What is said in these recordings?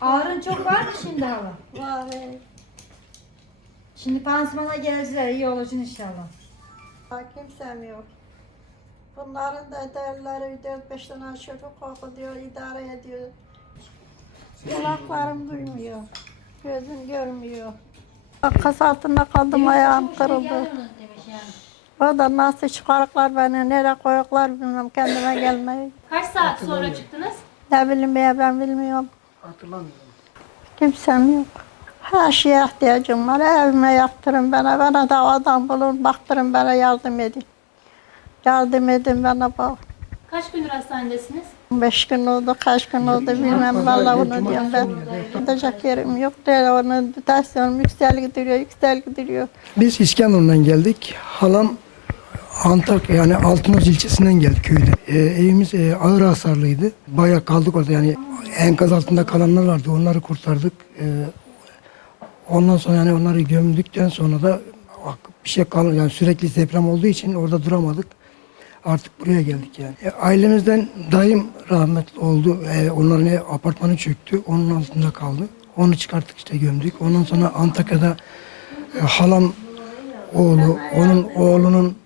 Ağrın çok var mı şimdi hala? Var. Şimdi pansumana geldiler iyi olacaksın inşallah. ha, Kimsem yok. Bunların da derleri 4-5 tane çocuk okutuyor, idare ediyor. Kulaklarım duymuyor. Gözüm görmüyor. Kas altında kaldım ayağım kırıldı. O da nasıl çıkarıklar beni, nereye koyuklar bilmem kendime gelmeyi. Kaç saat sonra çıktınız? Ne bileyim ya ben bilmiyorum. Hatırlamıyorum. Kimsem yok. Her şeye ihtiyacım var. Evime yaptırın bana. Bana da adam bulun, baktırın bana yardım edin. Yardım edin bana bak. Kaç gündür hastanedesiniz? Beş gün oldu, kaç gün oldu bilmem. Vallahi onu diyorum ben. Gidecek yerim yok. Onun tansiyonum yüksel gidiyor, yüksel gidiyor. Biz İskenderun'dan geldik. Halam Antakya yani Altınöz ilçesinden geldi köyde. Ee, evimiz e, ağır hasarlıydı. Bayağı kaldık orada yani enkaz altında kalanlar vardı onları kurtardık. Ee, ondan sonra yani onları gömdükten sonra da bir şey kalmadı. Yani sürekli deprem olduğu için orada duramadık. Artık buraya geldik yani. E, ailemizden dayım rahmetli oldu. E, onların ev, apartmanı çöktü. Onun altında kaldı. Onu çıkarttık işte gömdük. Ondan sonra Antakya'da e, halam oğlu, onun oğlunun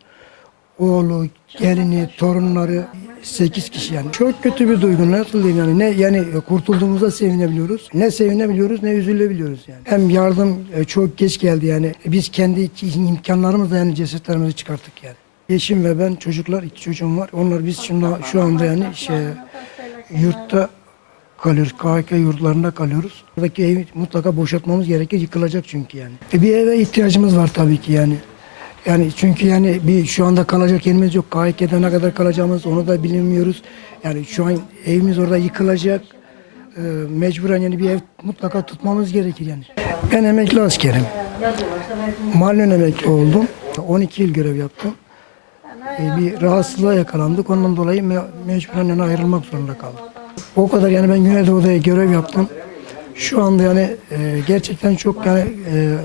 oğlu, gelini, torunları 8 kişi yani. Çok kötü bir duygu. Nasıl diyeyim yani? Ne yani kurtulduğumuzda sevinebiliyoruz. Ne sevinebiliyoruz ne üzülebiliyoruz yani. Hem yardım e, çok geç geldi yani. Biz kendi imkanlarımızla yani cesetlerimizi çıkarttık yani. Eşim ve ben çocuklar, iki çocuğum var. Onlar biz şimdi şu anda yani şey, yurtta kalıyoruz. KHK yurtlarında kalıyoruz. Buradaki evi mutlaka boşaltmamız gerekir. Yıkılacak çünkü yani. E bir eve ihtiyacımız var tabii ki yani. Yani çünkü yani bir şu anda kalacak yerimiz yok. KHK'de ne kadar kalacağımız onu da bilmiyoruz. Yani şu an evimiz orada yıkılacak. E, mecburen yani bir ev mutlaka tutmamız gerekir yani. Ben emekli askerim. Malen emekli oldum. 12 yıl görev yaptım. E, bir rahatsızlığa yakalandık. Ondan dolayı me- mecburen yani ayrılmak zorunda kaldım. O kadar yani ben Güneydoğu'da görev yaptım. Şu anda yani e, gerçekten çok yani e,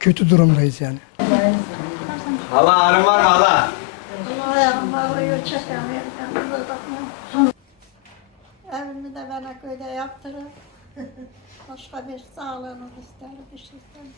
kötü durumdayız yani. Hala ağrın var mı hala? Ayağım ağrıyor, çekemiyorum. Evimi de bana köyde yaptırın. Başka bir sağlığını isterim, bir şey isterim.